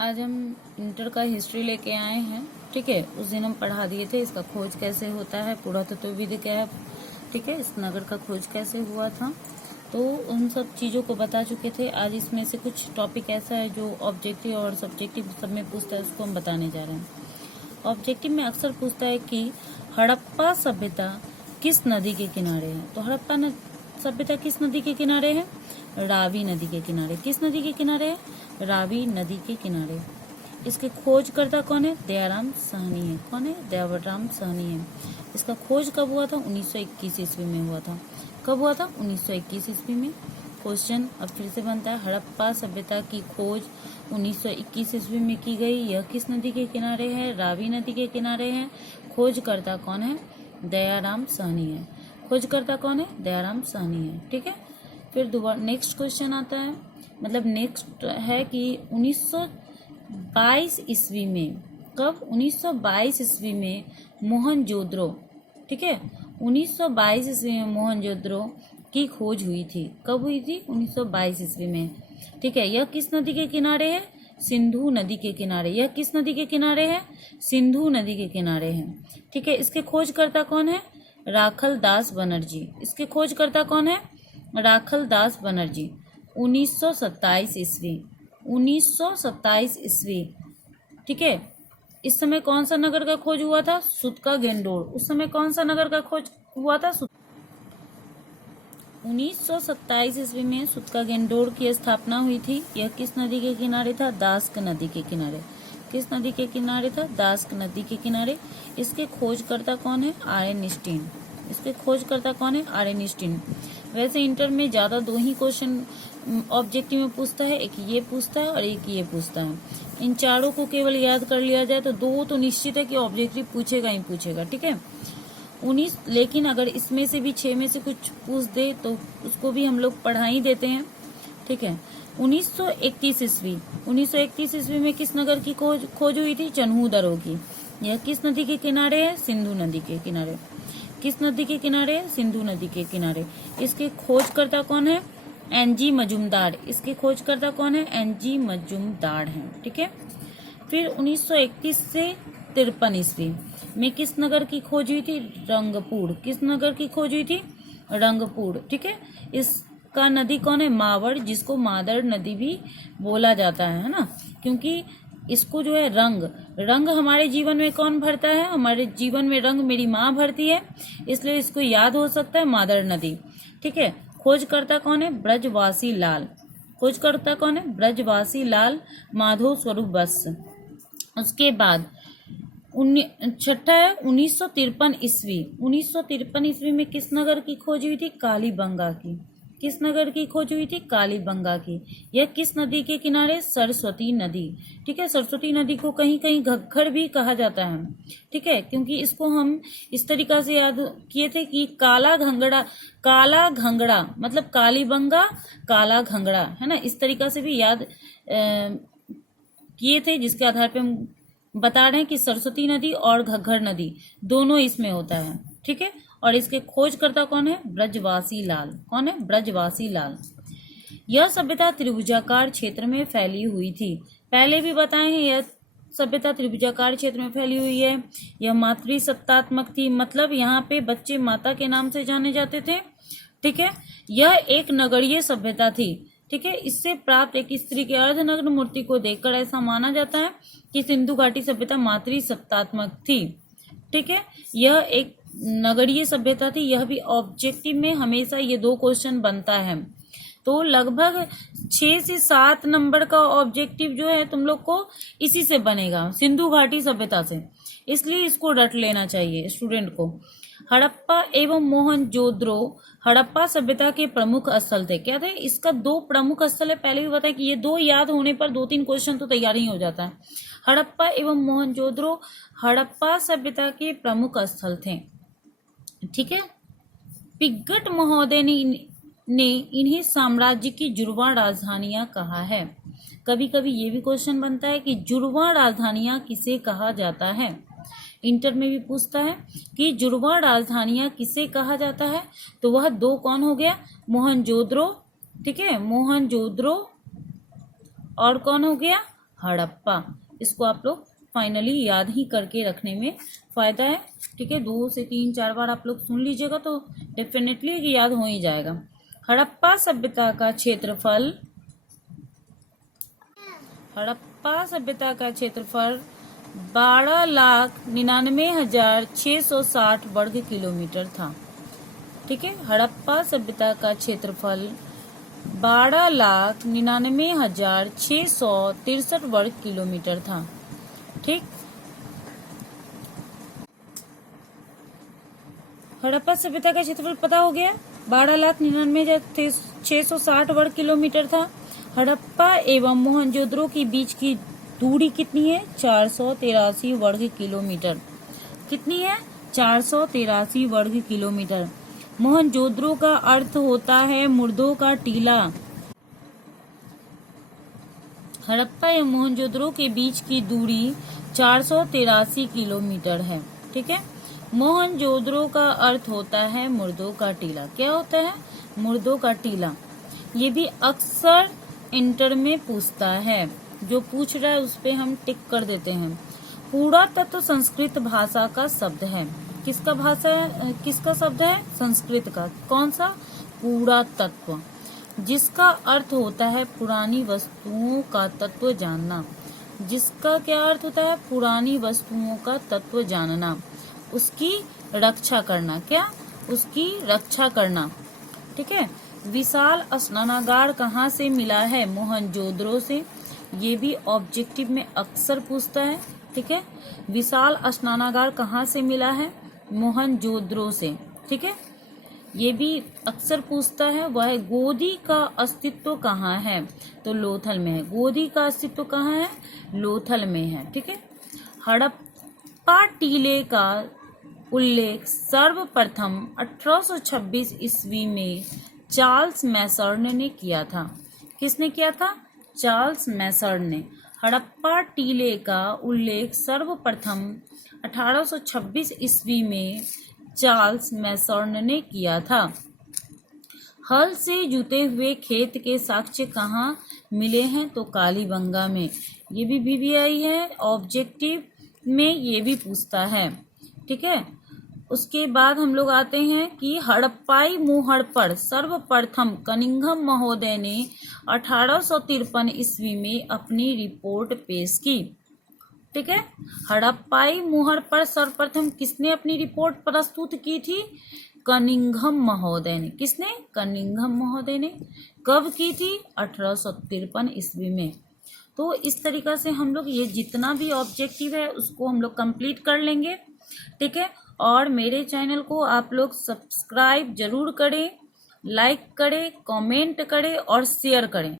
आज हम इंटर का हिस्ट्री लेके आए हैं। ठीक है, उस दिन हम पढ़ा दिए थे इसका खोज कैसे होता है, पुरातत्वविद क्या है। ठीक है, इस नगर का खोज कैसे हुआ था, तो उन सब चीज़ों को बता चुके थे। आज इसमें से कुछ टॉपिक ऐसा है जो ऑब्जेक्टिव और सब्जेक्टिव सब में पूछता है, उसको हम बताने जा रहे हैं। ऑब्जेक्टिव में अक्सर पूछता है कि हड़प्पा सभ्यता किस नदी के किनारे है। तो हड़प्पा सभ्यता किस नदी के किनारे है? रावी नदी के किनारे। किस नदी के किनारे है? रावी नदी के किनारे। इसके खोजकर्ता कौन है? दयाराम साहनी है। कौन है? दयाराम साहनी है। इसका खोज कब हुआ था? 1921 ईस्वी में हुआ था। कब हुआ था? 1921 ईस्वी में। क्वेश्चन अब फिर से बनता है, हड़प्पा सभ्यता की खोज 1921 ईस्वी में की गई। यह किस नदी के किनारे है? रावी नदी के किनारे है। खोजकर्ता कौन है? दयाराम साहनी है। खोजकर्ता कौन है? दयाराम साहनी है। ठीक है, फिर दोबारा नेक्स्ट क्वेश्चन आता है, मतलब नेक्स्ट है कि 1922 ईस्वी में, कब? 1922 ईस्वी में मोहनजोदड़ो। ठीक है, 1922 ईस्वी में मोहनजोदड़ो की खोज हुई थी। कब हुई थी? 1922 ईस्वी में। ठीक है, यह किस नदी के किनारे है? सिंधु नदी के किनारे। यह किस नदी के किनारे है? सिंधु नदी के किनारे है। ठीक है, इसके खोजकर्ता कौन है? राखल दास बनर्जी। इसके खोजकर्ता कौन है? राखल दास बनर्जी। 1927 ईस्वी। 1927 ईस्वी। ठीक है, इस समय कौन सा नगर का खोज हुआ था? सुतका गेंडोर। उस समय कौन सा नगर का खोज हुआ था? 1927 ईस्वी में सुतका गेंडोर की स्थापना हुई थी। यह किस नदी के किनारे था? दास्क नदी के किनारे। किस नदी के किनारे था? दास्क नदी के किनारे। इसके खोजकर्ता कौन है? आर्नेस्टीन। इसके खोजकर्ता कौन है? आर्नेस्टीन। वैसे इंटर में ज्यादा दो ही क्वेश्चन ऑब्जेक्टिव में पूछता है, एक ये पूछता है और एक ये पूछता है। इन चारों को केवल याद कर लिया जाए तो दो तो निश्चित है कि ऑब्जेक्टिव पूछेगा ही पूछेगा। ठीक है, 19, लेकिन अगर इसमें से भी 6 में से कुछ पूछ दे तो उसको भी हम लोग पढ़ा ही देते हैं। ठीक है, 1931 ईस्वी। 1931 ईस्वी में किस नगर की खोज हुई थी? चन्हूदरो की। यह किस नदी के किनारे है? सिंधु नदी के किनारे। किस नदी के किनारे है? सिंधु नदी के किनारे। इसके खोजकर्ता कौन है? एनजी मजूमदार। इसके खोजकर्ता कौन है? एनजी मजूमदार हैं। ठीक है, फिर 1931 से 53 ईस्वी में किस नगर की खोज हुई थी? रंगपुर। किस नगर की खोज हुई थी? रंगपुर। ठीक है, इसका नदी कौन है? मावड़, जिसको मादर नदी भी बोला जाता है ना, क्योंकि इसको जो है रंग हमारे जीवन में कौन भरता है? हमारे जीवन में रंग मेरी माँ भरती है, इसलिए इसको याद हो सकता है मादर नदी। ठीक है, खोजकर्ता कौन है? ब्रजवासी लाल। खोजकर्ता कौन है? ब्रजवासी लाल माधव स्वरूप बस। उसके बाद छठा है 1953 ईस्वी। 1953 ईस्वी में किस नगर की खोज हुई थी? कालीबंगा की। किस नगर की खोज हुई थी? कालीबंगा की। यह किस नदी के किनारे? सरस्वती नदी। ठीक है, सरस्वती नदी को कहीं कहीं घग्गर भी कहा जाता है। ठीक है, क्योंकि इसको हम इस तरीका से याद किए थे कि काला घंगड़ा मतलब कालीबंगा काला घंगड़ा है ना, इस तरीका से भी याद किए थे, जिसके आधार पे हम बता रहे हैं कि सरस्वती नदी और घग्गर नदी दोनों इसमें होता है। ठीक है, और इसके खोजकर्ता कौन है? ब्रजवासी लाल। कौन है? ब्रजवासी लाल। यह सभ्यता त्रिभुजाकार क्षेत्र में फैली हुई थी। पहले भी बताए हैं, यह सभ्यता त्रिभुजाकार क्षेत्र में फैली हुई है। यह मातृसत्तात्मक थी, मतलब यहाँ पे बच्चे माता के नाम से जाने जाते थे। ठीक है, यह एक नगरीय सभ्यता थी। ठीक है, इससे प्राप्त एक स्त्री के अर्धनग्न मूर्ति को देखकर ऐसा माना जाता है कि सिंधु घाटी सभ्यता मातृसत्तात्मक थी। ठीक है, यह एक नगरीय सभ्यता थी। यह भी ऑब्जेक्टिव में हमेशा ये दो क्वेश्चन बनता है, तो लगभग 6 से 7 नंबर का ऑब्जेक्टिव जो है तुम लोग को इसी से बनेगा, सिंधु घाटी सभ्यता से, इसलिए इसको रट लेना चाहिए स्टूडेंट को। हड़प्पा एवं मोहनजोदड़ो हड़प्पा सभ्यता के प्रमुख स्थल थे। क्या थे? इसका 2 प्रमुख स्थल है, पहले भी बताया कि ये 2 याद होने पर 2-3 क्वेश्चन तो तैयार ही हो जाता है। हड़प्पा एवं मोहनजोदड़ो हड़प्पा सभ्यता के प्रमुख स्थल थे। ठीक है, पिग्गट महोदय ने इन्हें साम्राज्य की जुड़वां राजधानियां कहा है। कभी कभी ये भी क्वेश्चन बनता है कि जुड़वां राजधानियां किसे कहा जाता है। इंटर में भी पूछता है कि जुड़वां राजधानियां किसे कहा जाता है, तो वह 2 कौन हो गया? मोहनजोदड़ो। ठीक है, मोहनजोदड़ो और कौन हो गया? हड़प्पा। इसको आप लोग फाइनली याद ही करके रखने में फायदा है। ठीक है, 2 से 3 4 बार आप लोग सुन लीजिएगा तो डेफिनेटली याद हो ही जाएगा। हड़प्पा सभ्यता का क्षेत्रफल, हड़प्पा सभ्यता का क्षेत्रफल 12,99,660 वर्ग किलोमीटर था। ठीक है, हड़प्पा सभ्यता का क्षेत्रफल 12,99,663 वर्ग किलोमीटर था। ठीक, हड़प्पा सभ्यता का क्षेत्रफल पता हो गया, 12,99,660 वर्ग किलोमीटर था। हड़प्पा एवं मोहनजोदड़ो के बीच की दूरी कितनी है? 483 वर्ग किलोमीटर। कितनी है? 483 वर्ग किलोमीटर। मोहनजोदड़ो का अर्थ होता है मुर्दों का टीला। हड़प्पा एवं मोहनजोदड़ो के बीच की दूरी 483 किलोमीटर है। ठीक है, मोहनजोदड़ो का अर्थ होता है मुर्दों का टीला। क्या होता है? मुर्दों का टीला। ये भी अक्सर इंटर में पूछता है, जो पूछ रहा है उस पे हम टिक कर देते हैं। पुरातत्व संस्कृत भाषा का शब्द है। किसका शब्द है? संस्कृत का। कौन सा? पुरातत्व, जिसका अर्थ होता है पुरानी वस्तुओं का तत्व जानना। जिसका क्या अर्थ होता है? पुरानी वस्तुओं का तत्व जानना, उसकी रक्षा करना। क्या? उसकी रक्षा करना। ठीक है, विशाल स्नानागार कहाँ से मिला है? मोहनजोदड़ो से। ये भी ऑब्जेक्टिव में अक्सर पूछता है। ठीक है, विशाल स्नानागार कहाँ से मिला है? मोहनजोदड़ो से। ठीक है, ये भी अक्सर पूछता है। वह गोदी का अस्तित्व कहाँ है? तो लोथल में है। गोदी का अस्तित्व कहाँ है? लोथल में है। ठीक है, हड़प्पा टीले का उल्लेख सर्वप्रथम 1826 ईस्वी में चार्ल्स मैसर्न ने किया था। किसने किया था? चार्ल्स मैसर्न ने। हड़प्पा टीले का उल्लेख सर्वप्रथम 1826 ईस्वी में चार्ल्स मैसर्न ने किया था। हल से जुते हुए खेत के साक्ष्य कहाँ मिले हैं? तो कालीबंगा में। ये भी BBI है, ऑब्जेक्टिव में ये भी पूछता है। ठीक है, उसके बाद हम लोग आते हैं कि हड़प्पाई मुहर पर सर्वप्रथम कनिंघम महोदय ने 1853 ईस्वी में अपनी रिपोर्ट पेश की। ठीक है, हड़प्पाई मुहर पर सर्वप्रथम किसने अपनी रिपोर्ट प्रस्तुत की थी? कनिंघम महोदय ने। किसने? कनिंघम महोदय ने। कब की थी? 1853 ईस्वी में। तो इस तरीका से हम लोग ये जितना भी ऑब्जेक्टिव है उसको हम लोग कंप्लीट कर लेंगे। ठीक है, और मेरे चैनल को आप लोग सब्सक्राइब जरूर करें, लाइक करें, कमेंट करें और शेयर करें।